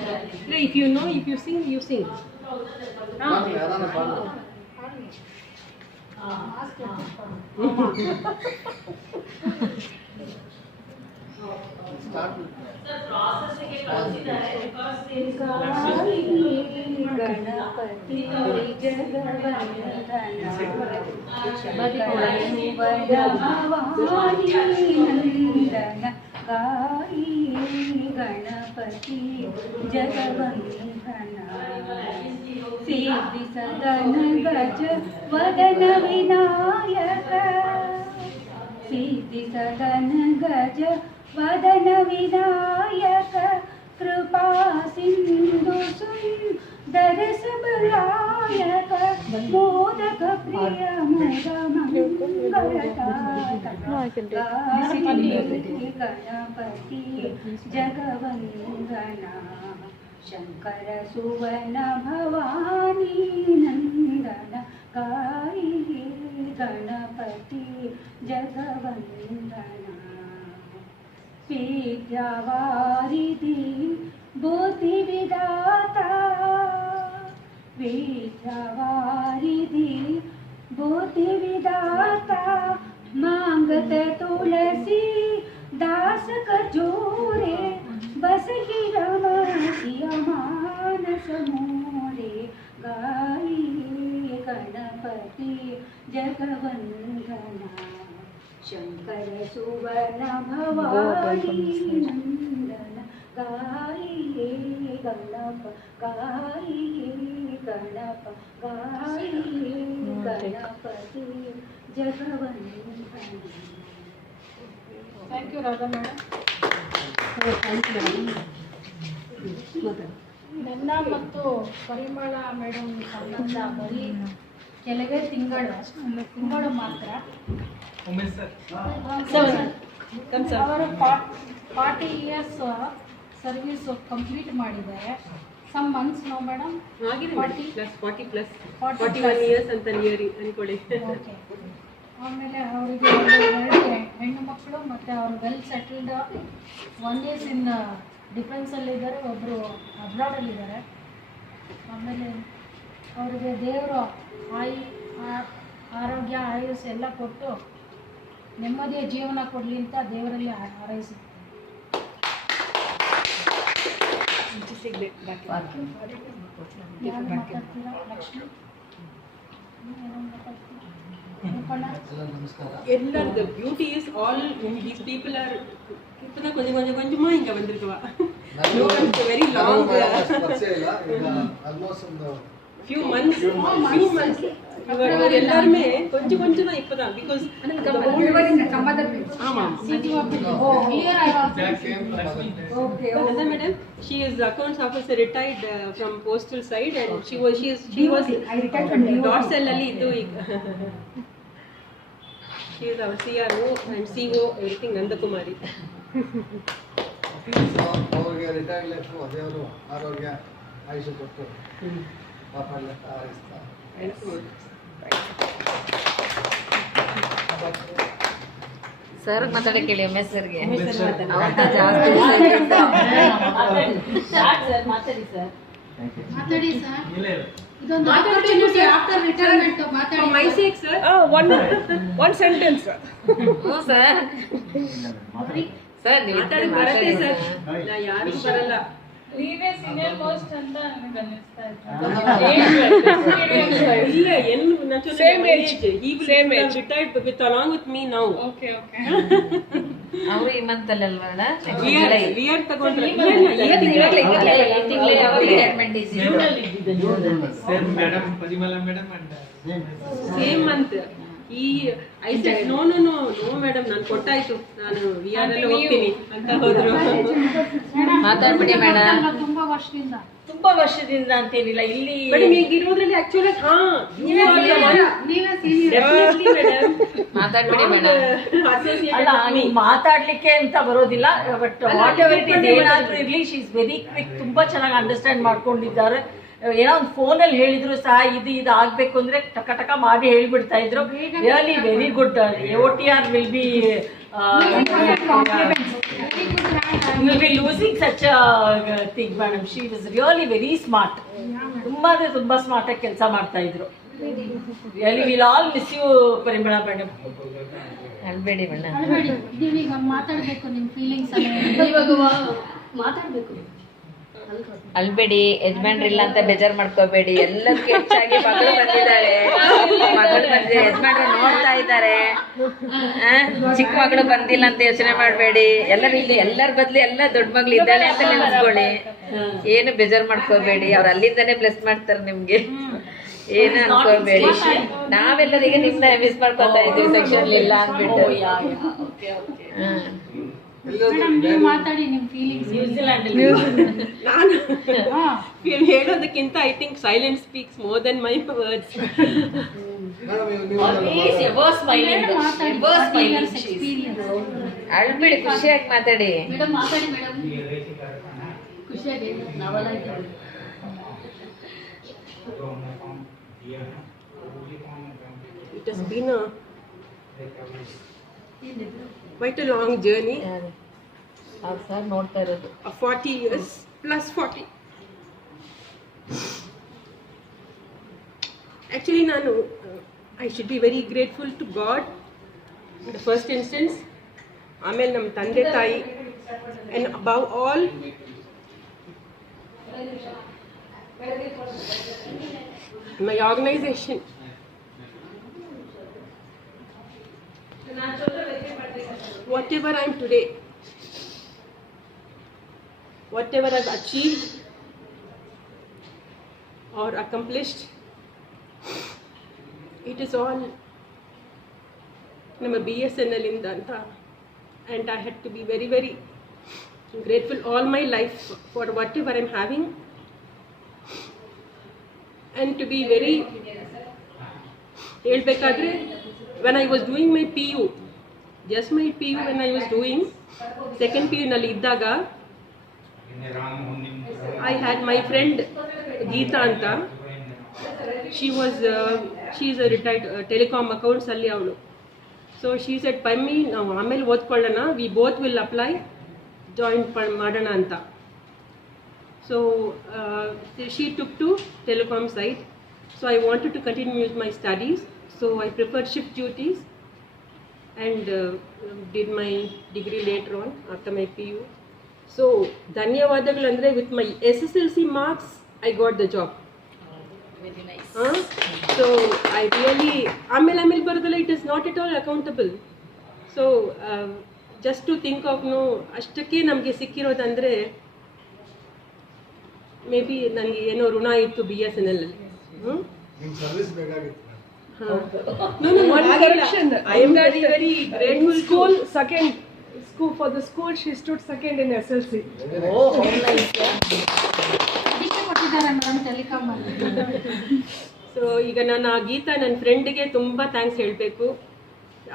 If you know, if you sing, you sing. Start with Ganpati जगवंदन गाई गणपति जगवंदना सिद्धि सदन गज वदन विनायक सिद्धि सदन गज वदन विनायक कृपा सिंधु सुंदर सबलायक मोदक प्रिय मोद गणपति जगवंदना शंकर सुवन भवानी नंदन गाई गणपति जगवंदना विद्यावारिधि बुद्धि विदाता विद्यावारिधि बुद्धि विदाता मांगत तुलसी दास कजोरे बस ही रमसिया मानस मोरे गाई गणपति जगवंदना शंकर सुवन भवानी नंदन गाई गणप गाई गणप गाई Ganpati जगवंदना. Thank you, Radha madam. ನನ್ನ ಮತ್ತು ಪರಿಮಳ ಮೇಡಮ್ ಸಂಬಂಧ ಬರೀ ಕೆಲವೇ ತಿಂಗಳು ಮಾತ್ರ. ಅವರು 40 years ಸರ್ವಿಸ್ ಕಂಪ್ಲೀಟ್ ಮಾಡಿದ್ದಾರೆ. Some months no madam 41 years ಅಂತ ನಿಯರ್ ಅನ್ಕೊಳ್ಳಿ. ಓಕೆ. ಆಮೇಲೆ ಅವರಿಗೆ 2 ಹೆಣ್ಣು ಮಕ್ಕಳು ಮತ್ತು ಅವರು ವೆಲ್ ಸೆಟಲ್ಡ್. 1 years ಇನ್ ಡಿಫೆನ್ಸಲ್ಲಿದ್ದಾರೆ, ಒಬ್ಬರು ಅಬ್ರಾಡಲ್ಲಿದ್ದಾರೆ. ಆಮೇಲೆ ಅವರಿಗೆ ದೇವರು ಆರೋಗ್ಯ ಆಯುಸ್ ಎಲ್ಲ ಕೊಟ್ಟು ನೆಮ್ಮದಿಯ ಜೀವನ ಕೊಡಲಿ ಅಂತ ದೇವರಲ್ಲಿ ಹಾರೈಸುತ್ತೆ. ಎಲ್ಲರದ್ದು beauty is all these people are இப்பதான் கொஞ்சம் கொஞ்சம் கொஞ்சமா இங்க வந்திருக்கவா. வெரி லாங் few months எல்லாருமே கொஞ்சம் கொஞ்சம் தான் இப்பதான் because ஆமா madam she is accounts officer retired from postal side and she was I retired from dots alli idu she is our CRO and CO everything Nandakumari. ಅವ್ರಿಗೆ retired life ದೇವರು ಆರೋಗ್ಯ ಆಯುಷ್ಯ ಕೊಟ್ಟು ಕಾಪಾಡಲಿ ಅಂತ ಹಾರೈಸ್ತಾರೆ. ಸರ್ ಮಾತಾಡಕ್ಕೆ ಹೇಳಿ ಎಂ ಎಸ್ ಸರ್ಗೆ ಮಾತಾಡಿ ಸರ್. ಇದೊಂದು ಆಪರ್ಚುನಿಟಿ ಆಫ್ಟರ್ ರಿಟೈರ್ಮೆಂಟ್ ಮಾತಾಡಿ. My sake sir one sentence sir sir ಮಾತಾಡಿ ಬರುತ್ತೆ ಸರ್. ನಾ ಯಾರು ಬರಲ್ಲ. ನೀವೇ ಸೀನಿಯರ್ ಮೋಸ್ಟ್ ಅಂತ ನನಗೆ ಅನ್ನಿಸ್ತಾ ಇದೆ. ಇಲ್ಲ ಏನು ನಾನು same age he will retired with along with me now. Okay okay. ಅವರು ಈ ಮಂತ್ ಅಲ್ಲಿ ಅಲ್ವಾ we are ತಗೊಂಡ್ರೆ ತಿಂಗಳೇ ಯಾವಾಗ ರಿಟೈರ್ಮೆಂಟ್ ಇದೆ ಸೇಮ್ ಮೇಡಮ್ ಪರಿಮಳ ಮೇಡಮ್ ಅಂಡ್ ಸೇಮ್ ಮಂತ್ ಈ ಐ ಸೆಡ್ ನೋ ಮೇಡಮ್ ನಾನು ಕೊಟ್ಟಾಯ್ತು, ನಾನು ವಿ ಆರ್ ಅಲ್ಲಿ ಹೋಗ್ತೀನಿ ಅಂತ ಹೋದ್ರು. ಮಾತಾಡ್ಬಿಡಿ ಮೇಡಮ್. ತುಂಬಾ ವರ್ಷದಿಂದ ಅಂತೇನಿಲ್ಲ ಇಲ್ಲಿ ಮೇಡಮ್ ಈಗ ಇರೋದ್ರಲ್ಲಿ ಆಕ್ಚುಲಿ ನೀವೇ ಸೀನಿಯರ್. ಮಾತಾಡ್ಬಿಡಿ ಮೇಡಮ್. ಅಲ್ಲ ನೀವು ಮಾತಾಡ್ಲಿಕ್ಕೆ ಅಂತ ಬರೋದಿಲ್ಲ, but whatever it is ಏನಾದ್ರೂ ಇರ್ಲಿ ಶಿ ಇಸ್ ವೆರಿ ಕ್ವಿಕ್. ತುಂಬಾ ಚೆನ್ನಾಗಿ ಅಂಡರ್ಸ್ಟ್ಯಾಂಡ್ ಮಾಡ್ಕೊಂಡಿದ್ದಾರೆ. ಏನೋ ಒಂದು ಫೋನಲ್ಲಿ ಹೇಳಿದ್ರು ಸಹ ಇದು ಆಗ್ಬೇಕು ಅಂದ್ರೆ ಟಕ ಟಕ ಮಾಡಿ ಹೇಳ್ಬಿಡ್ತಾ ಇದ್ರು. Really very good. OTR will be you will be losing such thing madam. She was really very smart. ತುಂಬ ಅಂದರೆ ತುಂಬ ಸ್ಮಾರ್ಟಾಗಿ ಕೆಲಸ ಮಾಡ್ತಾ ಇದ್ರು. Really will all miss you Parimala madam. ಅಲ್ಬೇಡಿ ಮೇಡಮ್. ಅಲ್ಬೇಡಿ, ನೀವೀಗ ಮಾತಾಡಬೇಕು ನಿಮ್ಮ ಫೀಲಿಂಗ್ಸ್ ಮಾತಾಡಬೇಕು. ಅಲ್ಬೇಡಿ, ಯಜಮಾನ್ರಿಲ್ಲ ಅಂತ ಬೇಜಾರು ಮಾಡ್ಕೋಬೇಡಿ. ಎಲ್ಲದಕ್ಕೆ ಹೆಚ್ಚಾಗಿ ಮಗಳು ಬಂದಿದ್ದಾಳೆ, ಮಗಳು ಬಂದಿದೆ, ಯಜಮಾನ್ರು ನೋಡ್ತಾ ಇದ್ದಾರೆ. ಚಿಕ್ಕ ಮಗಳು ಬಂದಿಲ್ಲ ಅಂತ ಯೋಚನೆ ಮಾಡಬೇಡಿ. ಎಲ್ಲರೂ ಇಲ್ಲಿ ಎಲ್ಲರ ಬದ್ಲಿ ಎಲ್ಲ ದೊಡ್ಡ ಮಗಳು ಇದ್ದಾಳೆ ಅಂತ ನೆನೆಸ್ಕೊಳ್ಳಿ. ಏನು ಬೇಜಾರು ಮಾಡ್ಕೋಬೇಡಿ. ಅವ್ರು ಅಲ್ಲಿಂದಾನೆ ಬ್ಲೆಸ್ ಮಾಡ್ತಾರೆ ನಿಮ್ಗೆ. ಏನು ಅನ್ಕೋಬೇಡಿ. ನಾವೆಲ್ಲರಿಗೆ ನಿಮ್ನ ಮಿಸ್ ಮಾಡ್ಕೊತಾ ಇದ್ವಿ ಸೆಕ್ಷನ್ ಇಲ್ಲ ಅಂದ್ಬಿಟ್ಟು. ಮೇಡಮ್ ನೀವು ಮಾತಾಡಿ ನಿಮ್ಮ ಫೀಲಿಂಗ್ಸ್. ನ್ಯೂಜಿಲ್ಯಾಂಡ್ ನಾನು ಹೇಳೋದಕ್ಕಿಂತ I think silence speaks more than my words. ಅಳ್ಬೇಡಿ, ಖುಷಿಯಾಗಿ ಮಾತಾಡಿ. ಮೇಡಮ್ ಮಾತಾಡಿ ಮೇಡಮ್, ಖುಷಿಯಾಗಿ ನಾವೆಲ್ಲ ಇದ್ದೀವಿ. It has been quite a long journey. ಅವ್ರು ಸರ್ ನೋಡ್ತಾ ಇರೋದು 40 years plus 40. Actually, I should be very grateful to God in the first instance. ಆಮೇಲೆ ನಮ್ಮ ತಂದೆ ತಾಯಿ, and above all my organization. Whatever I am today, whatever I've achieved or accomplished, it is all ನಮ್ಮ BSNL ಇಂದ ಅಂತ. And I had to be very, very grateful all my life for whatever I'm having. And to be very ಹೇಳ್ಬೇಕಾದ್ರೆ, when I was doing my PU, just my PU when I was doing second PU ನಲ್ಲಿ ಇದ್ದಾಗ, I had my friend Geeta anta. She is a retired telecom accounts ಅಲ್ಲಿ ಅವಳು. So she said, Pammi ನಾವು ಆಮೇಲೆ ಓದ್ಕೊಳ್ಳೋಣ, we both will apply, join ಮಾಡೋಣ ಅಂತ. So she took to telecom side. So I wanted to continue with my studies. So I preferred shift duties and did my degree later on after my PU. So ಧನ್ಯವಾದಗಳು ಅಂದರೆ, with my SSLC marks I got the job. Very nice. So I really ಆಮೇಲೆ ಬರೋದಲ್ಲ, it is not at all accountable. So just to think of ಅಷ್ಟಕ್ಕೆ ನಮಗೆ ಸಿಕ್ಕಿರೋದಂದರೆ, may be ನನಗೆ ಏನೋ ಋಣ ಇತ್ತು BSNL ಅಲ್ಲಿ. ನಿಮ್ಗೆ ಸರ್ವಿಸ್ ಬೇಕಾಗಿತ್ತು. One correction. I am very, very grateful. School second. For the school, she stood second in SLC. ಅದಕ್ಕೆ ಕೊಟ್ಟಿದ್ದಾರೆ ಮೇಡಮ್ ಟೆಲಿಕಾಮ್ ಅಲ್ಲಿ. ಸೊ ಈಗ ನಾನು ಆ ಗೀತಾ ನನ್ನ ಫ್ರೆಂಡಿಗೆ ತುಂಬ ಥ್ಯಾಂಕ್ಸ್ ಹೇಳಬೇಕು.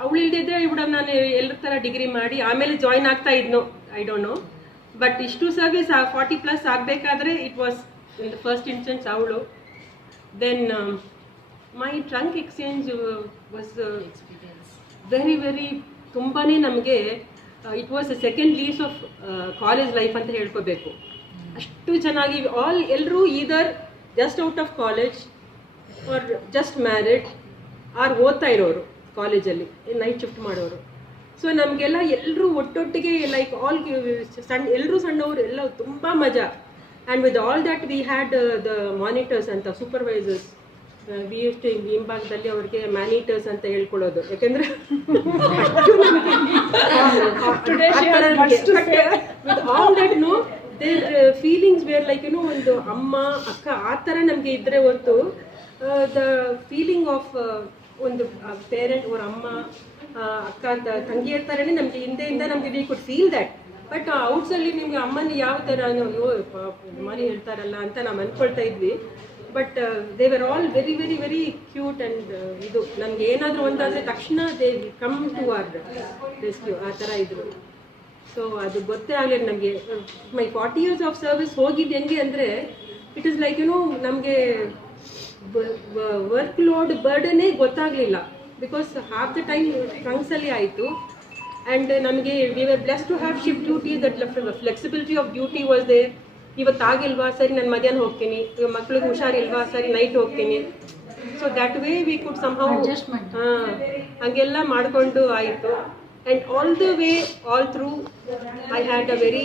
ಅವಳು ಇಲ್ದಿದ್ರೆ ಇವಳು ನಾನು ಎಲ್ಲರ ಥರ ಡಿಗ್ರಿ ಮಾಡಿ ಆಮೇಲೆ ಜಾಯ್ನ್ ಆಗ್ತಾ ಇದ್ನೋ, ಐ ಡೋಂಟ್ ನೋ. ಬಟ್ ಇಷ್ಟು ಸರ್ವಿಸ್ 40+ ಆಗಬೇಕಾದ್ರೆ it was in the first instance ಅವಳು. Then my trunk exchange was very very ತುಂಬಾ ನಮಗೆ it was a second lease of college life ಅಂತ ಹೇಳ್ಕೋಬೇಕು. ಅಷ್ಟು ಚೆನ್ನಾಗಿ ಎಲ್ಲರೂ either just out of college or just married or ಓದ್ತಾ ಇರೋರು ಕಾಲೇಜಲ್ಲಿ, ನೈಟ್ ಶಿಫ್ಟ್ ಮಾಡೋರು. ಸೊ ನಮಗೆಲ್ಲ ಎಲ್ಲರೂ ಒಟ್ಟೊಟ್ಟಿಗೆ ಲೈಕ್ ಆಲ್ ಎಲ್ಲರೂ ಸಣ್ಣವರು ಎಲ್ಲ ತುಂಬ ಮಜಾ. And with all that we had the monitors ಅಂತ ಸೂಪರ್ವೈಸರ್ಸ್. ವಿ ಎಷ್ಟು ಹಿಂಭಾಗದಲ್ಲಿ ಅವ್ರಿಗೆ ಮ್ಯಾನಿಟರ್ಸ್ ಅಂತ ಹೇಳ್ಕೊಳ್ಳೋದು, ಯಾಕೆಂದರೆ with all that their feelings were like ಒಂದು ಅಮ್ಮ ಅಕ್ಕ ಆ ಥರ ನಮಗೆ ಇದ್ದರೆ ಹೊರತು ದ ಫೀಲಿಂಗ್ ಆಫ್ ಒಂದು ಪೇರೆಂಟ್ ಅವ್ರ ಅಮ್ಮ ಅಕ್ಕ ತಂಗಿಯರ ಥರನೇ ನಮಗೆ ಹಿಂದೆಯಿಂದ ನಮಗೆ we could feel that. But ಔಟ್ಸಲ್ಲಿ ನಿಮ್ಗೆ ಅಮ್ಮನ ಯಾವ ಥರ ಮನೆ ಹೇಳ್ತಾರಲ್ಲ ಅಂತ ನಾವು ಅಂದ್ಕೊಳ್ತಾ ಇದ್ವಿ. But they were all very very very cute. And ಇದು ನಮ್ಗೆ ಏನಾದರೂ ಒಂದಾದರೆ ತಕ್ಷಣ they come to our rescue, ಆ ಥರ ಇದ್ರು. ಸೊ ಅದು ಗೊತ್ತೇ ಆಗಲಿಲ್ಲ ನಮಗೆ. ಮೈ 40 years ಆಫ್ ಸರ್ವಿಸ್ ಹೋಗಿದ್ದು ಹೆಂಗೆ ಅಂದರೆ, ಇಟ್ ಈಸ್ ಲೈಕ್ ನಮಗೆ ವರ್ಕ್ ಲೋಡ್ ಬರ್ಡನೇ ಗೊತ್ತಾಗಲಿಲ್ಲ. ಬಿಕಾಸ್ ಹಾಫ್ ದ ಟೈಮ್ ಟ್ರಂಕ್ಸಲ್ಲಿ ಆಯಿತು, And ನಮಗೆ we were blessed to have shift duty, that flexibility of duty was there. ಇವತ್ತಾಗಿಲ್ವಾ ಸರಿ ನಾನು ಮಧ್ಯಾಹ್ನ ಹೋಗ್ತೀನಿ, ಇವಾಗ ಮಕ್ಳಿಗೆ ಹುಷಾರಿಲ್ವಾ ಸರಿ ನೈಟ್ ಹೋಗ್ತೀನಿ. So that way we could somehow ಹಂಗೆಲ್ಲ ಮಾಡಿಕೊಂಡು ಆಯಿತು. And all the way, all through, I had a very,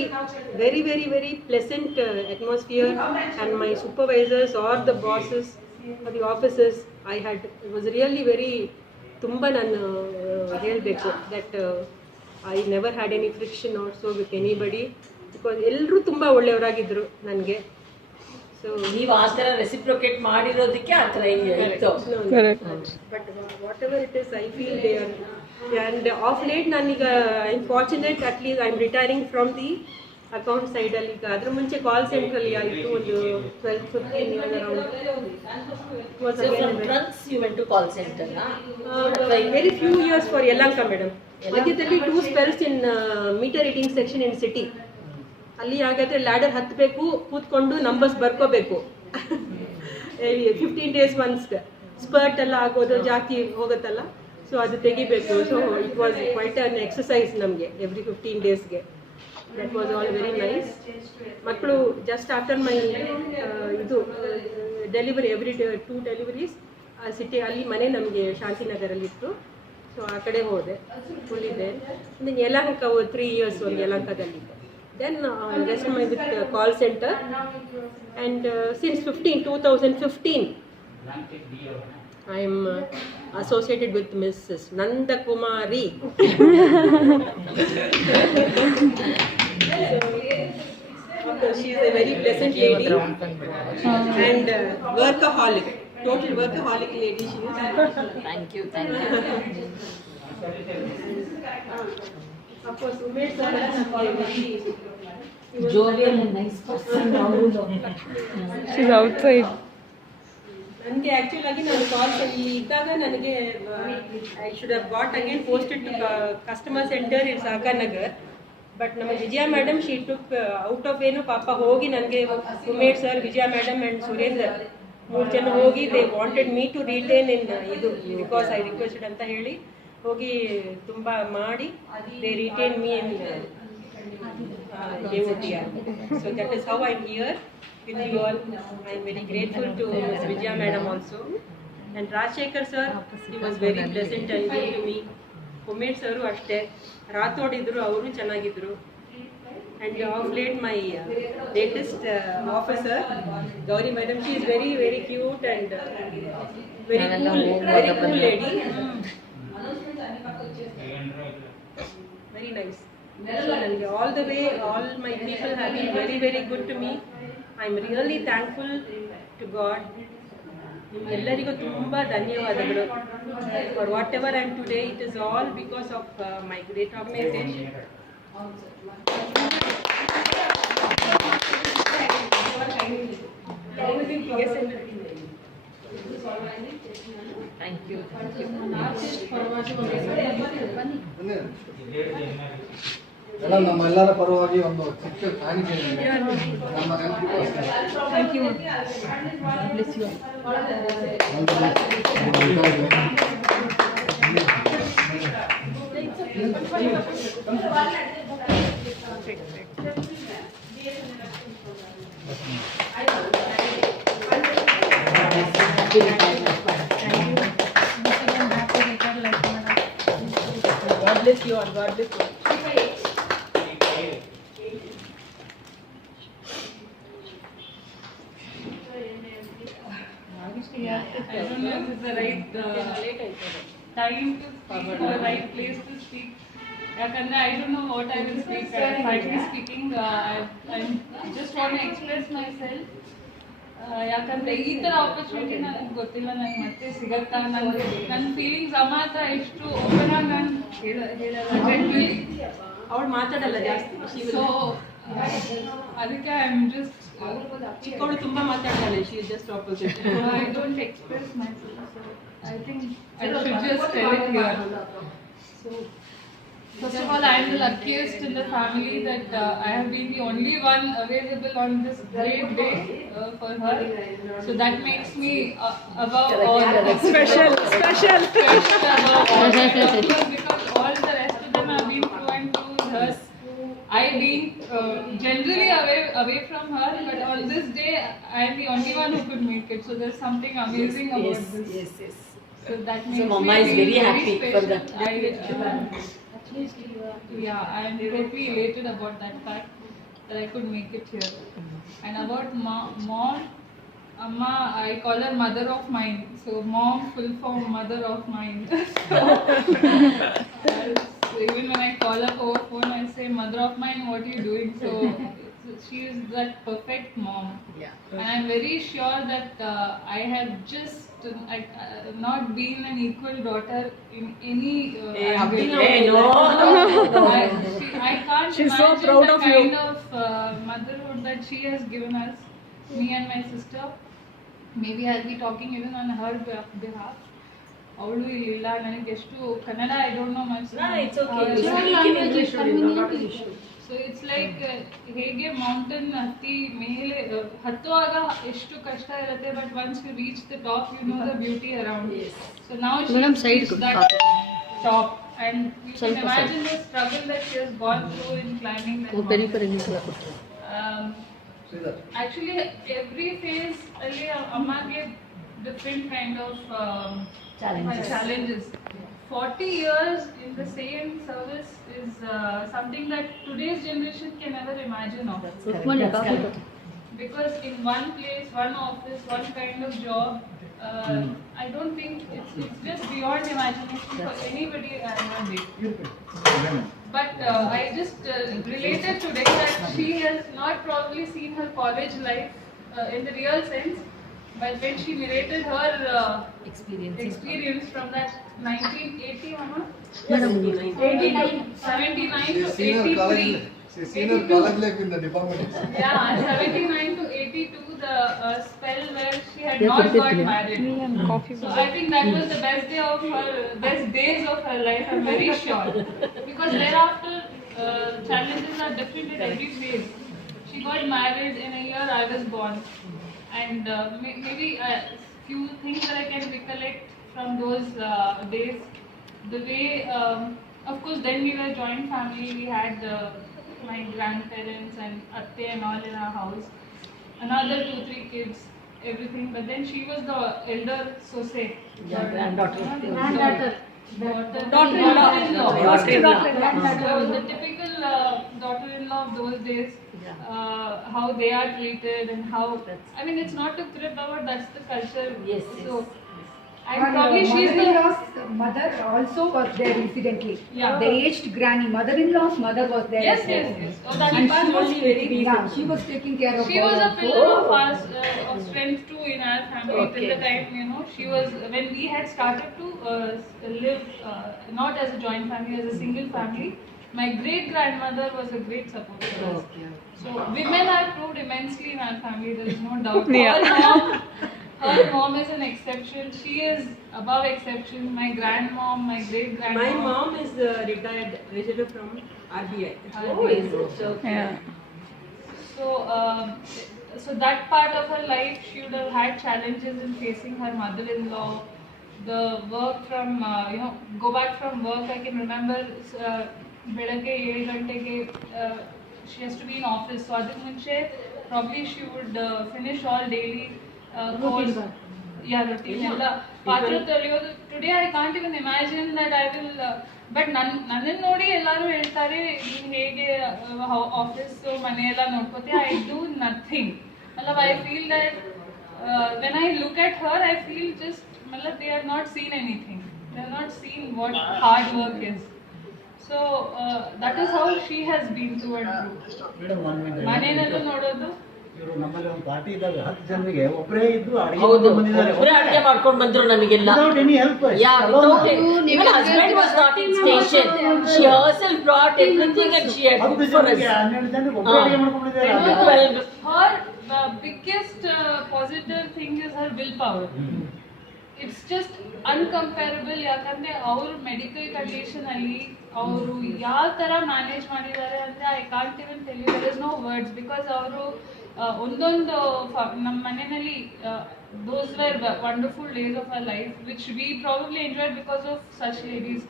very, very, very pleasant atmosphere, and my supervisors or the bosses or the officers, it was really very, ತುಂಬ ನಾನು ಹೇಳಬೇಕು that I never had any friction also with anybody, because ಎಲ್ಲರೂ ತುಂಬ ಒಳ್ಳೆಯವರಾಗಿದ್ದರು ನನಗೆ. So ನೀವು ಆ ಥರ reciprocate ಮಾಡಿರೋದಕ್ಕೆ ಆ ಥರ ಇತ್ತು. But whatever it is, I feel they are. And of late ನಾನೀಗ I am fortunate, at least I am retiring from the account ಸೈಡಲ್ಲಿ. ಈಗ ಅದ್ರ ಮುಂಚೆ ಕಾಲ್ ಸೆಂಟ್ರಲ್ಲಿ ಆಯಿತು ಒಂದು 12-15 years around. You went to call center? Very few years for Yellanka madam. ಮಧ್ಯದಲ್ಲಿ 2 spells in meter reading section in city. ಅಲ್ಲಿ ಹಾಗಾದ್ರೆ ಲ್ಯಾಡರ್ ಹತ್ತಬೇಕು, ಕೂತ್ಕೊಂಡು ನಂಬರ್ಸ್ ಬರ್ಕೋಬೇಕು. 15 days once ಸ್ಪರ್ಟ್ ಎಲ್ಲ ಆಗೋದು ಜಾಸ್ತಿ ಹೋಗುತ್ತಲ್ಲ, ಸೊ ಅದು ತೆಗಿಬೇಕು. So it was quite an exercise ನಮಗೆ ಎವ್ರಿ 15 daysಗೆ. That was all very nice. ಮಕ್ಕಳು ಜಸ್ಟ್ ಆಫ್ಟರ್ ಮೈ ಇದು ಡೆಲಿವರಿ, ಎವ್ರಿ 2 deliveries ಸಿಟಿ ಅಲ್ಲಿ ಮನೆ ನಮಗೆ ಶಾಂತಿನಗರಲ್ಲಿತ್ತು. ಸೊ ಆ ಕಡೆ ಹೋದೆ, ಫುಲ್ಲಿದೆ. ದೆನ್ ಯಲಹಂಕ 3 years ಒಂದು ಯಲಹಂಕದಲ್ಲಿ. Then rest my with call center, and since 2015 I am associated with Mrs. Nanda Kumari. She is a very pleasant lady and workaholic, total workaholic lady she is. Thank you. Of course, Umesh sir is very Jovial and nice person. She's outside. ನನಗೆ actual ಆಗಿ ನಾನು call ಇದ್ದಾಗ ನನಗೆ I should have got again posted to customer centre in Sagarnagar. But ನಮ್ಮ Vijaya madam she took out of ಏನು ಪಾಪ ಹೋಗಿ ನನಗೆ Umesh sir, Vijaya madam and Surendra 3 ಜನ ಹೋಗಿ they wanted me to retain in ಇದು ಬಿಕಾಸ್ ಐ ರಿಕ್ವೆಸ್ಟೆಡ್ ಅಂತ ಹೇಳಿ ಹೋಗಿ ತುಂಬ ಮಾಡಿ they retain me in DOTR. So that is how I am here with you all. I am very grateful to Ms. Vijaya madam also. And Rajshekhar sir, he was very pleasant and good to me. Umesh sir ಅಷ್ಟೇ, ರಾಥೋಡ್ ಇದ್ರು, ಅವರು ಚೆನ್ನಾಗಿದ್ರು. And of late my latest officer, Gauri madam, she is very, very cute and very cool lady. Very nice. So all the way, all my people have been very, very good to me. I am really thankful to God. ನಿಮ್ಮೆಲ್ಲರಿಗೂ ತುಂಬ ಧನ್ಯವಾದಗಳು. For whatever I am today, it is all because of my great organization. Thank you. Madam, ನಮ್ಮೆಲ್ಲರ ಪರವಾಗಿ ಒಂದು ಚಿಕ್ಕ ಕಾಣಿಕೆ ನಮ್ಮ ನೆನಪಿಗೋಸ್ಕರ. God bless you all. God bless you. I don't know if it's the right time to speak or right place to speak. ಯಾಕಂದ್ರೆ I don't know what I will speak. Frankly speaking, I just want to express myself. ಯಾಕಂದ್ರೆ ಈ ಥರ opportunity ನನಗೆ ಗೊತ್ತಿಲ್ಲ, ನನಗೆ ಮತ್ತೆ ಸಿಗತ್ತಾ, ನನ್ನ ಫೀಲಿಂಗ್ಸ್ ಅಮ್ಮ ಹತ್ರ ಎಷ್ಟು ಓಪನ್ ಆಗಿ ನಾನು ಹೇಳಲ್ಲ. ಅವಳು ಮಾತಾಡಲ್ಲ ಜಾಸ್ತಿ. ಸೊ ಅದಕ್ಕೆ ಐ ಆಮ್ ಜಸ್ಟ್ ಚಿಕ್ಕವಳು ತುಂಬ ಮಾತಾಡ್ತಾಳೆ. She is just opposite. I don't express myself, so I think I should just tell it here. So, first of all, I am the luckiest in the family that I have been the only one available on this great day for her. So that makes me above all. Special above all. Because all the rest of them have been I being generally away from her, but on this day I am the only one who could make it. So there's something amazing about this. So that makes Mama me is feel very happy for special. that. Yeah, I am totally elated about that fact that I could make it here. And about mom, Amma, I call her mother of mine. So mom, full form, mother of mine. So even when I call up over phone, I say, mother of mine, what are you doing? So she is that perfect mom. And I'm very sure that I have just not been an equal daughter in any angle. I can't She's so imagine proud the of you. kind of motherhood that she has given us, me and my sister. Maybe I'll be talking even on her behalf. ಅವಳು ಇಲ್ಲ ನನಗೆ ಎಷ್ಟು Kannada I don't know much so it's like ಹೇಗೆ mountain ಮೇಲೆ ಹತ್ತುವಾಗ ಎಷ್ಟು ಕಷ್ಟ ಇರುತ್ತೆ but once you reach the top you know the beauty around so ನಾವು top and you can imagine the struggle that she has gone through in climbing that mountain. Actually every phase alli amma ge different kind of challenges. 40 years in the same service is something that today's generation can never imagine of. Because in one place, one office, one kind of job, I don't think it's just beyond imagination for anybody nowadays. But I just related today that she has not probably seen her college life in the real sense, but when she narrated her experience from that 1980, Mama? 79 to 83. Senior college life in the department. Yeah, 79 to 82, the spell where she had not got married. So I think that was the best days of her life. I'm very sure, because thereafter challenges are different in every phase. She got married in a year I was born, and maybe a few things that I can recollect from those days. The way, of course, then we were a joint family. We had my grandparents and atte and all in our house, another 2-3 kids, everything. But then she was the elder Sose, daughter-in-law. The typical daughter-in-law of those days, how they are treated and how, I mean, it's not to crib about, that's the culture. So and probably she's the mother-in-law's mother also was there incidentally. Yeah. The aged granny, mother-in-law's mother was there. yes. Oh, that And part was very. she was taking care of She all was a of pillar of us, of strength too in our family till the time, she was, when we had started to live not as a joint family, as a single family, my great grandmother was a great support for us. So women are proved immensely in our family, there is no doubt. Her mom is an exception. She is above exception. My grandmom, my great grandmom. My mom is retired from RBI. So that part of her life, she would have had challenges in facing her mother-in-law. The work from, go back from work, I can remember ಬೆಳಗ್ಗೆ 7 ಗಂಟೆಗೆ she has to be in office. So ಅದಕ್ಕೆ ಮುಂಚೆ probably she would finish all daily course. Routine ಎಲ್ಲ ಪಾತ್ರೆ ತೊಳೆಯೋದು. Today I can't even imagine that I will but ನನ್ನನ್ನು ನೋಡಿ ಎಲ್ಲರೂ ಹೇಳ್ತಾರೆ ನೀನು ಹೇಗೆ ಆಫೀಸ್ ಮನೆಯೆಲ್ಲ ನೋಡ್ಕೋತೀಯ. I do nothing. ಮਤਲਬ I feel that when I look at her I feel just ಮਤಲਬ they have not seen anything. They have not seen what hard work is. So that is how she has been through and through. ಮನೆಯಲ್ಲೂ ನೋಡೋದು. ಇವರು ನಮ್ಮಲ್ಲಿ ಒಂದು party ಇದ್ದಾಗ 10 ಜನರಿಗೆ ಒಬ್ಬರೇ ಇದ್ದು ಅಡಿಗೆ ಮಾಡ್ಕೊಂಡು ಬಂದ್ರು ನಮಗೆಲ್ಲ. Husband was not in station. She herself brought everything and she had cooked for us. 12 ಜನರಿಗೆ ಒಬ್ಬರೇ ಅಡಿಗೆ ಮಾಡ್ಕೊಂಡು ಬಂದಿದ್ದಾರೆ. Her biggest positive thing is her willpower. It's just uncomparable. ಯಾಕಂದ್ರೆ ಅವ್ರ ಮೆಡಿಕಲ್ ಕಂಡೀಷನ್ ಅಲ್ಲಿ ಅವರು ಯಾವ ತರ ಮ್ಯಾನೇಜ್ ಮಾಡಿದ್ದಾರೆ ಅಂದ್ರೆ I can't even tell you. There is no words. Because ಅವರು ಒಂದೊಂದು ನಮ್ಮ ಮನೆಯಲ್ಲಿ those were wonderful days of our life which we probably enjoyed because of such ladies.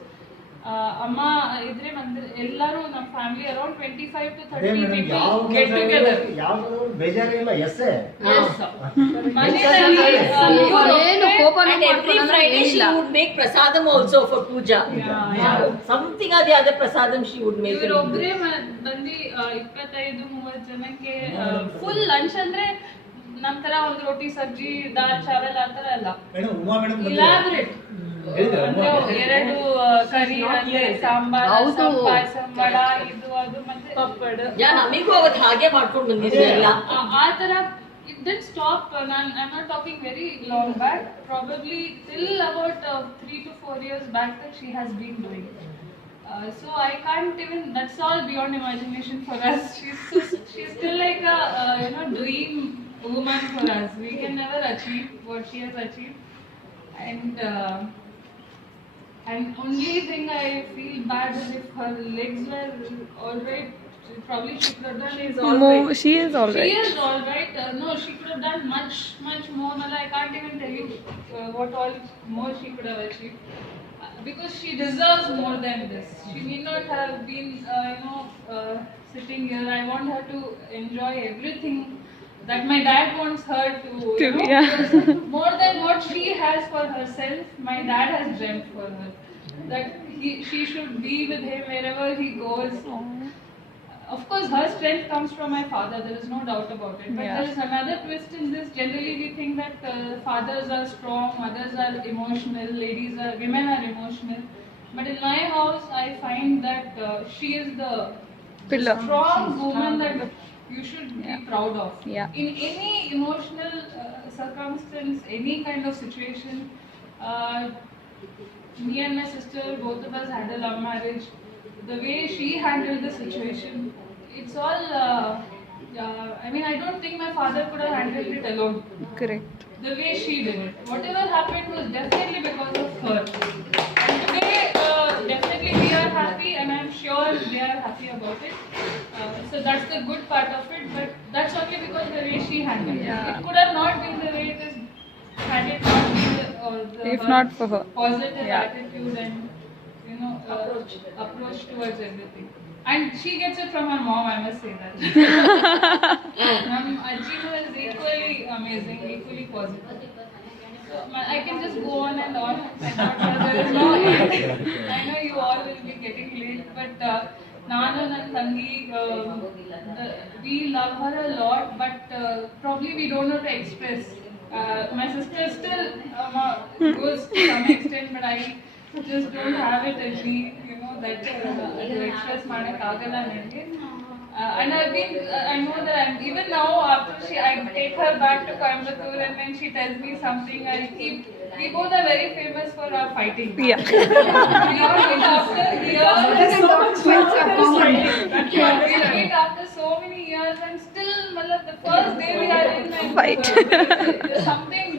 ಅಮ್ಮ ಇದ್ರೆ ಬಂದ್ರೆ ಎಲ್ಲರೂ ನಮ್ಮ family around 25 to 30 people get together. ಯಾವ್ದು ಬೇಜಾರಿಲ್ಲ ಎಸ್ಸೆ ಮನೆಯಲ್ಲಿ And every Friday she would make prasadam also for puja. Something or the other prasadam she would make. ಇವರೊಬ್ಬರೇ ಬಂದು 25-30 ಜನಕ್ಕೆ full lunch ಅಂದ್ರೆ ನಮ್ ತರ ಒಂದು ರೋಟಿ ಸಬ್ಜಿ ದಾಲ್ ಚಾವಲ್ ಆ ತರ ಅಲ್ಲ, ಮೇಡಮ್ ಉಮಾ ಮೇಡಮ್ ಇಲಾಬ್ರೇಟ್. ಎರಡು ಕರಿ ಅಂದ್ರೆ ಸಾಂಬಾರ್, ರಸಂ, ಪಾಯಸಂ, ವಡ, ಇದು ಅದು ಮತ್ತೆ ಪಪ್ಪಡ. ನಮಿಗೂ ಅವತ್ತು ಹಾಗೆ ಮಾಡ್ಕೊಂಡು ಬಂದಿದ್ವಿ ಎಲ್ಲ. ಆ ತರ it didn't stop. I'm not talking very long back, probably till about 3 to 4 years back that she has been doing. So I can't even, that's all beyond imagination for us. She's still like a dream woman for us. We can never achieve what she has achieved. And only thing I feel bad is if her legs were alright, probably she could have done. She is alright. She is alright. No, she could have done much more. I can't even tell you what all more she could have achieved. Because she deserves more than this. She need not have been, sitting here. I want her to enjoy everything that my dad wants her to. More than what she has for herself, my dad has dreamt for her. That she should be with him wherever he goes. Of course, her strength comes from my father. There is no doubt about it. But there is another twist in this. Generally, we think that fathers are strong, mothers are emotional, women are emotional. But in my house, I find that she is the strong woman that you should be proud of. In any emotional circumstance, any kind of situation. Me and my sister, both of us had a love marriage. The way she handled the situation, it's all, I don't think my father could have handled it alone. Correct. The way she did it. Whatever happened was definitely because of her. And today, definitely we are happy, and I'm sure they are happy about it. So that's the good part of it, but that's only because the way she handled it. It could have not been the way it is had it not been If not for her. Positive attitude and approach towards everything. And she gets it from her mom, I must say that. Ajinu is equally amazing, equally positive. So, I can just go on and on. There is no end. I know you all will be getting late, but Nanu and Tangi, we love her a lot, but probably we don't know to express. My sister still goes to some extent, but I just don't have it in me, that to express madakagala nange. And I know that even now after I take her back to Coimbatore and then she tells me something, we both are very famous for our fighting. We all meet after years. We meet after so many years and still, the first day we are in and Fight. There's something,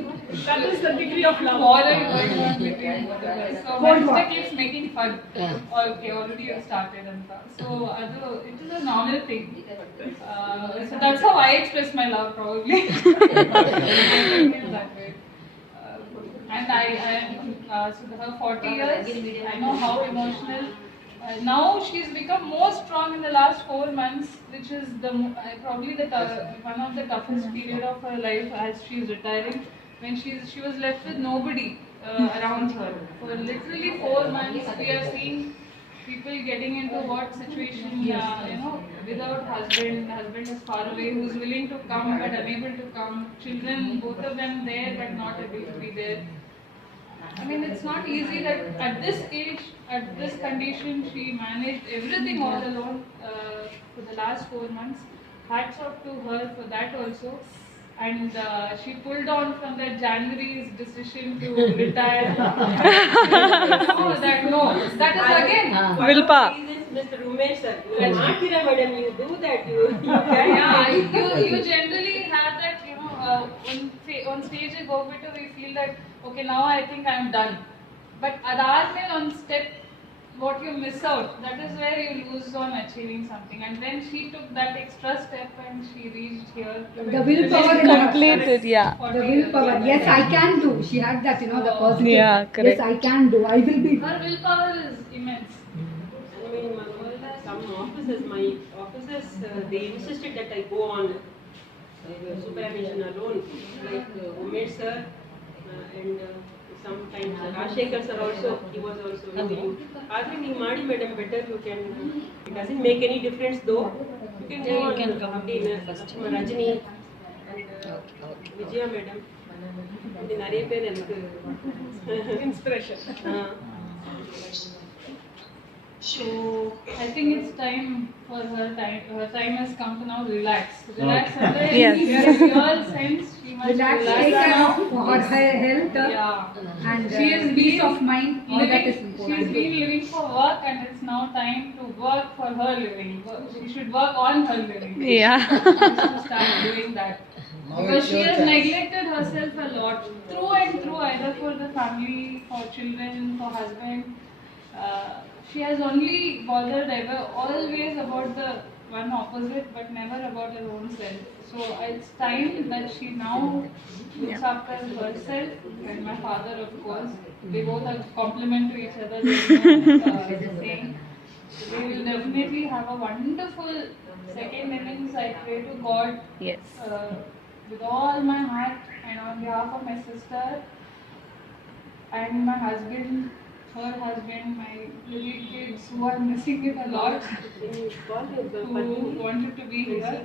that is the degree of love. Quarrel going on between both of us. So my sister keeps making fun. Okay, already you started and stuff. So it is a normal thing. So that's how I express my love probably. That way. And so her 40 years, I know how emotional. Now she's become more strong in the last 4 months, which is probably one of the toughest period of her life as she's retiring. When she was left with nobody around her. For literally 4 months, we are seeing people getting into what situation, without husband is far away, who's willing to come but unable to come. Children, both of them there but not able to be there. It's not easy that at this age, at this condition, she managed everything all alone for the last 4 months. Hats off to her for that also. And she pulled on from that January's decision to retire. That is again. Vilpa. Mr. Umesh sir, madam, you do that. You generally have that, on stage at Gobito we feel that, okay, now I think I am done. But on step, what you miss out, that is where you lose on achieving something. And when she took that extra step and she reached here, The willpower She completed, The willpower. Yes, I can do. She had that, the positive. Yeah, correct. Yes, I can do. I will be. her willpower is immense. officers, they insisted that I go on supervision alone, like Umesh sir and sometimes Rajshekhar sir also, he was also with you. Adri ನೀವು ಮಾಡಿ madam, better you can, it doesn't make any difference though. You can go on Rajini and Vijaya madam. இது நிறைய பேர் எனக்கு inspiration. So I think it's time for her time has come to now relax. Relax and Yes. in a real sense she must relax take care now. of her health Yeah. and She has peace been of mind. All that is She's important. been living for work and it's now time to work for her living. She should work on her living. Yeah. She should start doing that. Because she has neglected herself a lot, through and through, either for the family, for children, for husband. She has only bothered always about the one opposite, but never about her own self. So it's time that she now looks after herself and my father, of course. They both are complement to each other. Saying we will definitely have a wonderful second innings. I pray to God. Yes. With all my heart and on behalf of my sister and my husband, her husband, my little kids who are missing it a lot, who wanted to be here.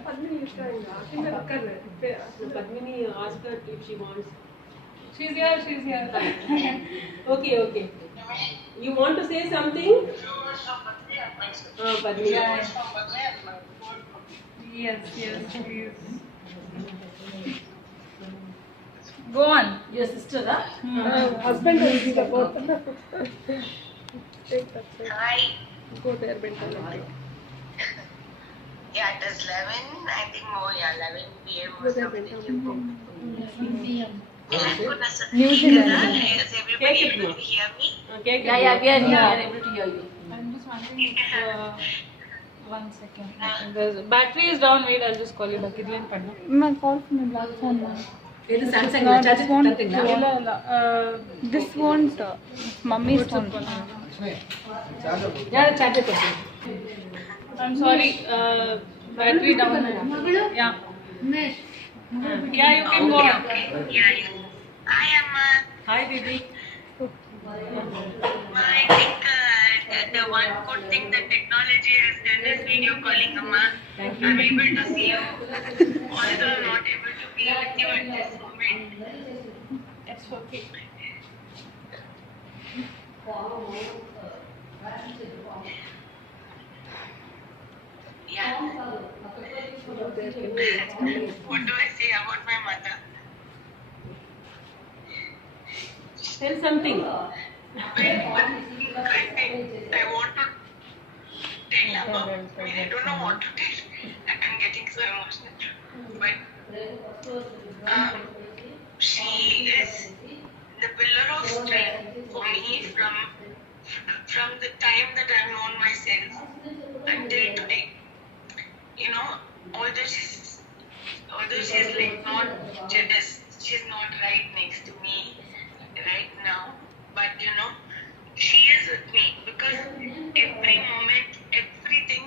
Padmini asked her if she wants. She's here. Okay. You want to say something? Padmini. Yes, please. Go on. Your sister, huh? Husband will be the both. Hi. Go there, Bental. Yeah, it is 11, I think, 11 p.m. or something. New Zealand. Is everybody able to hear me? Yeah, we are able to hear you. I'm just wondering, 1 second. The battery is down. Wait, I'll just call you back. Idlen panna. मैं call में black phone में ಇದು Samsung No, charge this won't- ತರ್ತಿಲ್ಲ. ಇಲ್ಲ. this won't mummy's phone ಯಾರು charge ಕೊಡ್ತೀನಿ? I'm sorry. Battery down. Yeah. Yeah, you can go on. Yeah. Hi, Amma. Hi, Didi. I think the one good thing that technology has done is video calling, Amma. I'm able to see you, although I'm not able to be with you at this moment. It's okay. Yeah. What do I say about my mother? Tell something. I want to tell Amma. I don't know what to tell. I'm getting so emotional. But she is the pillar of strength for me from the time that I've known myself until today. You know, although she's like not jealous, she's not right next to me right now, but you know, she is with me because every moment, everything,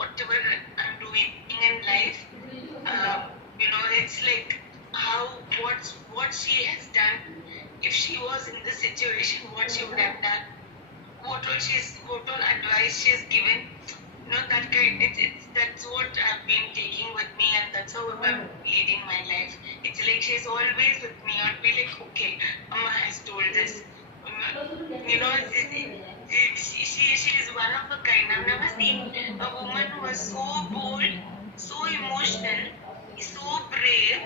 whatever I'm doing in life, you know, it's like what she has done. If she was in this situation, what she would have done, what all advice she has given, you know, that kind. That's what I've been taking with me, and that's how I'm leading my life. It's like she's always with me. I'll be like, okay, Amma has told this. You know, she is one of a kind. I've never seen a woman who was so bold, so emotional, so brave,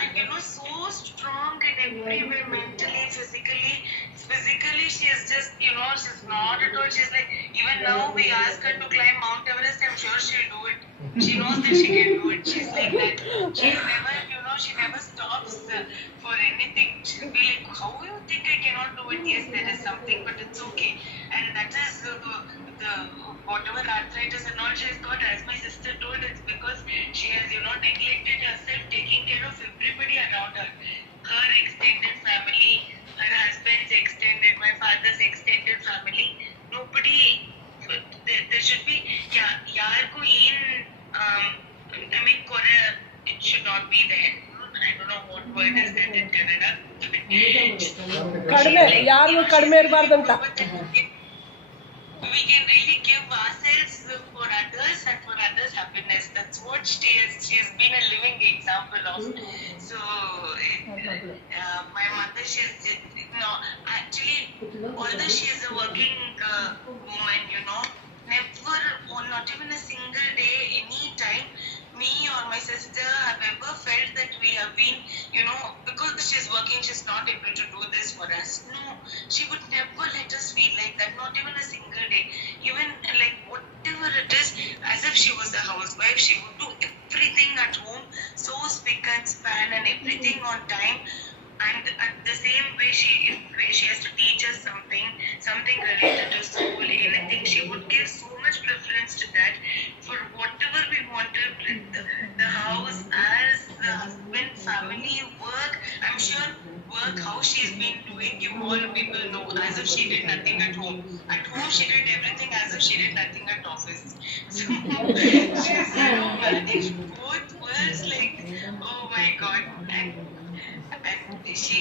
and you know, so strong in every way, mentally, physically. Physically, she is just, you know, she's not at all. She's like, even now we ask her to climb Mount Everest, I'm sure she'll do it. She knows that she can do it. She's like that. She's never, you know, she never stops for anything. She'll be like, how you think I cannot do it? Yes, there is something, but it's okay. And that is the whatever arthritis and all she has got, as my sister told, it's because she has, you know, neglected herself, taking care of everybody around her. Her extended family, her husband's extended, my father's extended family. Nobody, there should be know what word is that in Kannada. ಕಡಿಮೆ ಯಾರಿಗೂ ಕಡಿಮೆ ಇರಬಾರ್ದಂತ. We can really give ourselves for others and for others' happiness. That's what she has been a living example of. So, my mother, actually, although she is a working woman, never, not even a single day, any time, me or my sister have ever felt that we have been, because she's working, she's not able to do this for us. No, she would never let us feel like that, not even a single day. Even like whatever it is, as if she was a housewife, she would do everything at home, so spick and span and everything on time. And at the same way, she has to teach us something related to school, anything. She would give so much preference to that for whatever we wanted. The house, as the husband, family, work. I'm sure work, how she's been doing, you all people know, as if she did nothing at home. At home, she did everything as if she did nothing at office. So she's managed both worlds like, oh my God. And she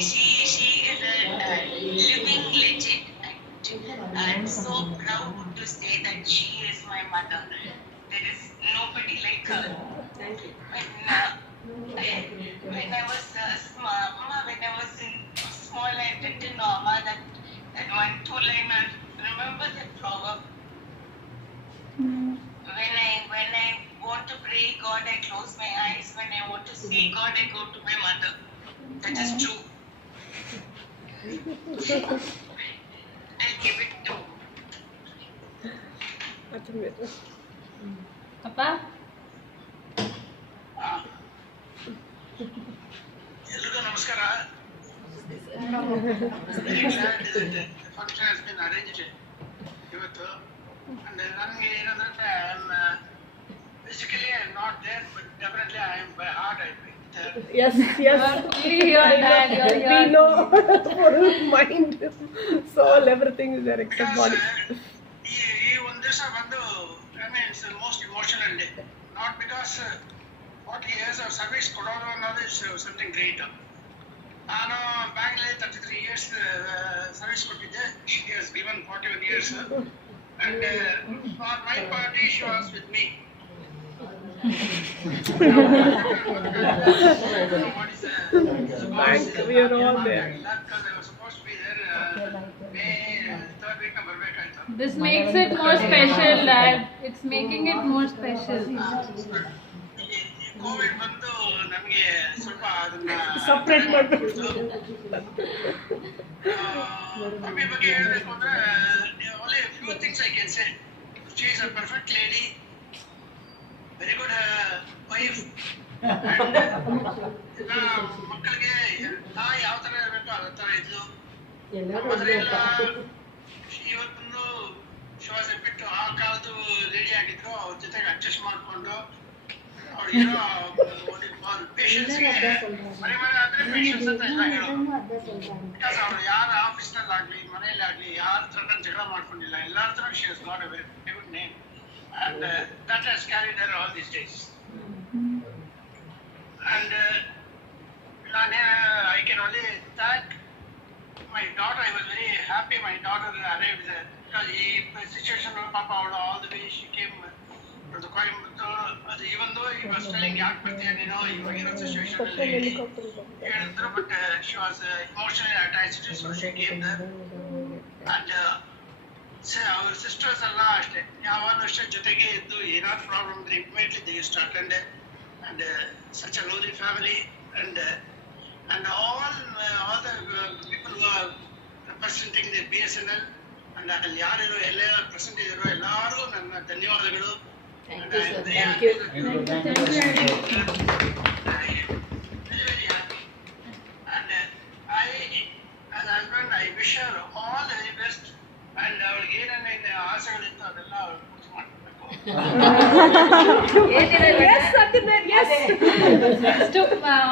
is a living legend, and I'm so proud to say that she is my mother. There is nobody like her. When I was small, I didn't know Amma that one two-liner. Remember that proverb? When I want to pray God, I close my eyes. When I want to see God, I go to my mother. That is true. I'll give it to. Papa? ಎಲ್ರಿಗೂ ನಮಸ್ಕಾರ. Function has been arranged ಇವತ್ತು. And ನನಗೆ ಏನಂದ್ರೆ basically I am not there, but definitely I am by heart I be. Yes. We know full mind, soul, everything is there except body. ಈ ಒಂದು ದಿವಸ ಬಂದು I mean it's most emotional day. Not because 40 years of service ಕೊಡೋದು ಅನ್ನೋದು is something great. ನಾನು ಬ್ಯಾಂಗ್ಳೂರಲ್ಲಿ 33 years service ಕೊಟ್ಟಿದ್ದೆ. She has given 41 years and for my party she was with me. We are all there. This makes it more special, Dad. It's making it more special. Covid ಬಂದು ನಮಗೆ ಸ್ವಲ್ಪ ಅದನ್ನ separate ಮಾಡ್ಬಿಟ್ಟು mummy ಬಗ್ಗೆ ಹೇಳಬೇಕು ಅಂದ್ರೆ only a few things I can say. She is a perfect lady, very good wife, and ಮಕ್ಕಳಿಗೆ ತಾಯಿ ಯಾವ ತರ ಇರಬೇಕು ಅದೇ ತರ ಇದ್ಲು. ಇವತ್ತೊಂದು ಶ್ವಾಸ ಬಿಟ್ಟು ಆ ಕಾಲದ್ದು ಲೇಡಿ ಆಗಿದ್ರು, ಅವ್ರ ಜೊತೆಗೆ ಅಡ್ಜಸ್ಟ್ ಮಾಡಿಕೊಂಡು ಅವ್ರಿಗೇನೋ ಪೇಷನ್ಸ್ಗೆ ಮನೆ ಆದ್ರೆ ಪೇಷನ್ಸ್ ಅಂತ ಎಲ್ಲ ಹೇಳೋದು. ಬಿಕಾಸ್ ಅವ್ರು ಯಾರ ಆಫೀಸ್ನಲ್ಲಾಗ್ಲಿ ಮನೆಯಲ್ಲಾಗ್ಲಿ ಯಾರ ಹತ್ರ ಜಗಳ ಮಾಡ್ಕೊಂಡಿಲ್ಲ, ಎಲ್ಲರ ಹತ್ರ she has got a very good name and that has carried her all these days. And I can only thank my daughter. I was very happy my daughter arrived there, because the situation of Papa all the way she came from the Coimbatore. Even though he was telling yaak bartiya iವಾಗ ಇರೋ situation ಹೇಳಿದ್ರು, but she was emotionally attached, so she came there. And our sisters ಎಲ್ಲ ಅಷ್ಟೇ, ಯಾವಾಗಲೂ ಅಷ್ಟೇ ಜೊತೆಗೆ ಇದ್ದು ಏನಾದ್ರು problem ಇದ್ರೆ immediately they used to attend. and such a lovely family, and all the people who are representing the BSNL, and ಅಲ್ಲಿ ಯಾರು ಎಲ್ಲ ಪ್ರೆಸೆಂಟ್ ಇದ್ದಾರೋ ಎಲ್ಲರಿಗೂ ನನ್ನ ಧನ್ಯವಾದಗಳು. Thank you, sir. Thank you. Very happy. And as a husband, I wish her all the very best. And ಅವಳಿಗೆ ಏನೇನು ಆಸೆಗಳಿತ್ತು ಅದೆಲ್ಲ ಅವಳು ಪೂರ್ತಿ ಮಾಡಬೇಕು. ನೆಕ್ಸ್ಟ್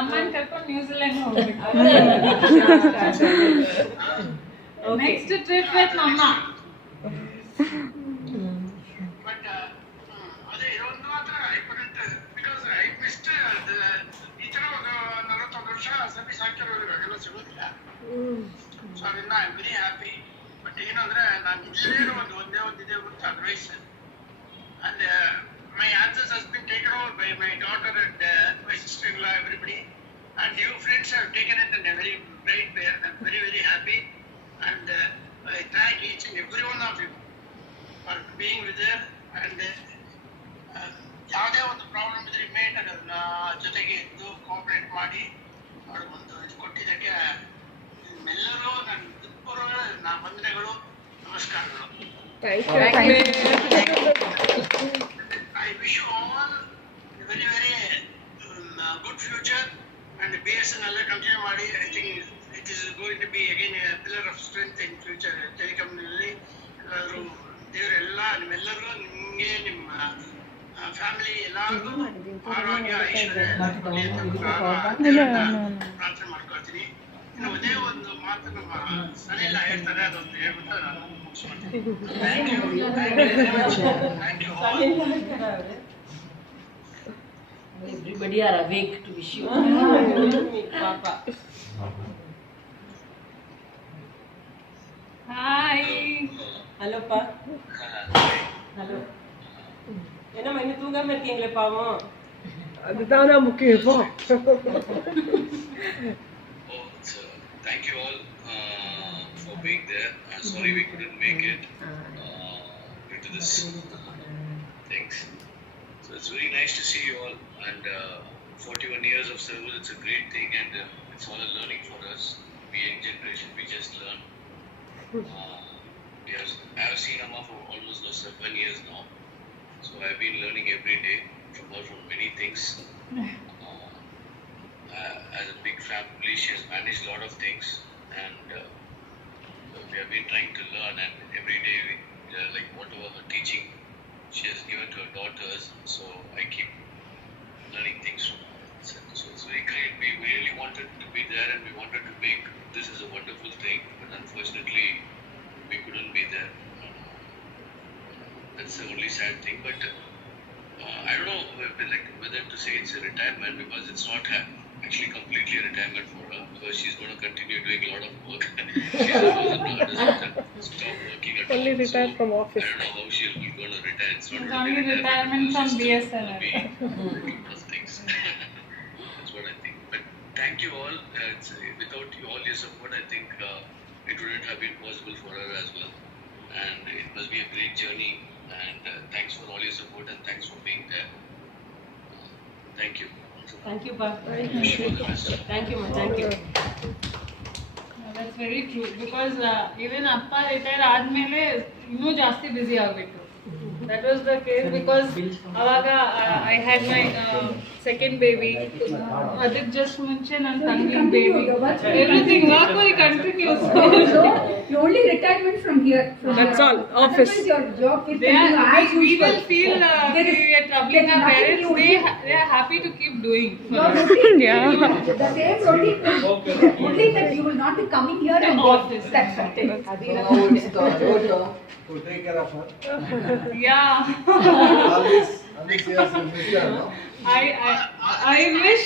ಅಮ್ಮನ ಕರ್ಕೊಂಡು ನ್ಯೂಜಿಲೆಂಡ್ ಹೋಗ್ಬೇಕು. ನೆಕ್ಸ್ಟ್ ಟ್ರಿಪ್ ವಿತ್ ಮಮ್ಮ. ಬಟ್ ಅದೇ ಇದೊಂದು ಮಾತ್ರ I couldn't, because I missed ಈ ಥರ 41 ವರ್ಷ ಸಿಗೋದಿಲ್ಲ. ಸೊ ಅದರಿಂದ I am very happy. But ಏನಂದ್ರೆ ನಾನು ಇಲ್ಲೇ ಒಂದೇ ಇದೆ ಗೊತ್ತು advice. And my answers has been taken over by my daughter and my sister-in-law, everybody. And you friends have taken it in a very bright way. I'm very, very happy. And I thank each and every one of you for being with there. And ಯಾವುದೇ ಒಂದು problem ಇದ್ರೆ immediate ಅದನ್ನ ಜೊತೆಗೆ ಇದ್ದು cooperate ಮಾಡಿ ಅವ್ರಿಗೊಂದು ಇದು ಕೊಟ್ಟಿದ್ದಕ್ಕೆ ನಿಮ್ಮೆಲ್ಲರೂ ನನ್ನ ಹೃತ್ಪೂರ್ವಕ ವಂದನೆಗಳು, ನಮಸ್ಕಾರಗಳು. I wish you all a very, very good future and BSNL continue ಮಾಡಿ. I think it is going to be again a pillar of strength in future telecom ನಲ್ಲಿ. ಎಲ್ಲರೂ ದೇವರೆಲ್ಲ ನಿಮ್ಮೆಲ್ಲರಿಗೂ, ನಿಮಗೆ, ನಿಮ್ಮ ಫ್ಯಾಮಿಲಿ ಎಲ್ಲರಿಗೂ ಆರೋಗ್ಯ ಐಶ್ವರ್ಯ ಪ್ರಾರ್ಥನೆ ಮಾಡ್ಕೊಳ್ತೀನಿ. ಇನ್ನು ಒಂದೇ ಒಂದು ಮಾತು ನಮ್ಮ ಸರಿಯೆಲ್ಲ ಹೇಳ್ತಾರೆ, ಅದೊಂದು ಹೇಳ್ಬಿಟ್ಟು ನಾನು ಮುಗಿಸ್ಕೊಳ್ತೀನಿ. Thank you thank you all. Everybody are awake to wish you. Papa. Hi. Hello, Pa. Hello. என்ன மணி தூங்காம இருக்கீங்களே பாவம். அதுதானா முக்கியம். Thank you all for being there. Sorry we couldn't make it due to this things. So it's very nice to see you all, and 41 years of service, it's a great thing, and it's all a learning for us. We young generation, we just learn. Yes, I have seen Amma for almost 7 years now, so I've been learning every day from her from many things. As a big family, she has managed a lot of things, and we have been trying to learn, and every day we, like whatever her teaching she has given to her daughters, so I keep learning things from her. So it's very great. We really wanted to be there, and we wanted to make this is a wonderful thing, but unfortunately we couldn't be there. That's the only sad thing, but I don't know whether to say it's a retirement, because it's not actually completely a retirement for her, because she's going to continue doing a lot of work. She's a person who doesn't stop working at all. Only retire from office. I don't know how she'll be going to retire. It's not It's only retirement from BSNL. Things. That's what I think. But thank you all. Without you, all your support, I think it wouldn't have been possible for her as well. And it must be a great journey. And thanks for all your support, and thanks for being there. Thank you. Thank you, Pa. Wish you all the best. Thank you, Ma. Thank you. That's very true, because even Appa retire ಆದ್ಮೇಲೆ ಇನ್ನೂ ಜಾಸ್ತಿ busy ಆಗ್ಬಿಟ್ಟು. That was the case because awaga I had my second baby. Adik just ಮುಂಚೆ ನನ್ನ ತಂಗಿ baby. Everything work will continue. So you only retirement from here. That's all. Office. Your job will continue as We usual. will feel we are troubling our parents. They are happy to keep doing. Your routine, the same routine, only that you will not be coming here and Office. that's it. To take care of her. Yeah. All these years you miss her, no? I wish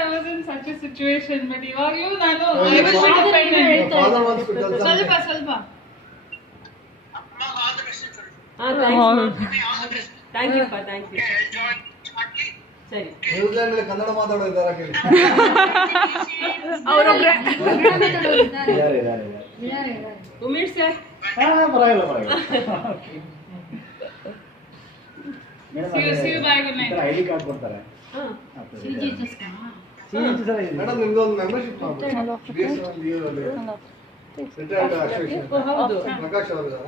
I was in such a situation, but ಇವಾಗ್ಲೂ ನಾನು I wish I could find it. Father wants to tell something. ಸ್ವಲ್ಪ all the best. Thanks, Ma. Thank you, Pa. Thank you. Enjoy shortly. ಸರಿ. New Zealand ಅಲ್ಲಿ ಕನ್ನಡ ಮಾತಾಡೋದಿದ್ದಾರಾ ಕೇಳಿ. ಅವರೊಬ್ರೆ. ಇದ್ದಾರೆ. Umesh sir. ಪರವಾಗಿಲ್ಲ. See you, bye, good night. ID card ಕೊಡ್ತಾರೆ. Madam ನಿಮ್ದು ಒಂದು membership ಮಾಡ್ಬಿಡಿ. BSNL ರಿಟೈರ್ಡ್ ಅಶೋಕ್ ಹೌದು. ಪ್ರಕಾಶ್ ಅವರು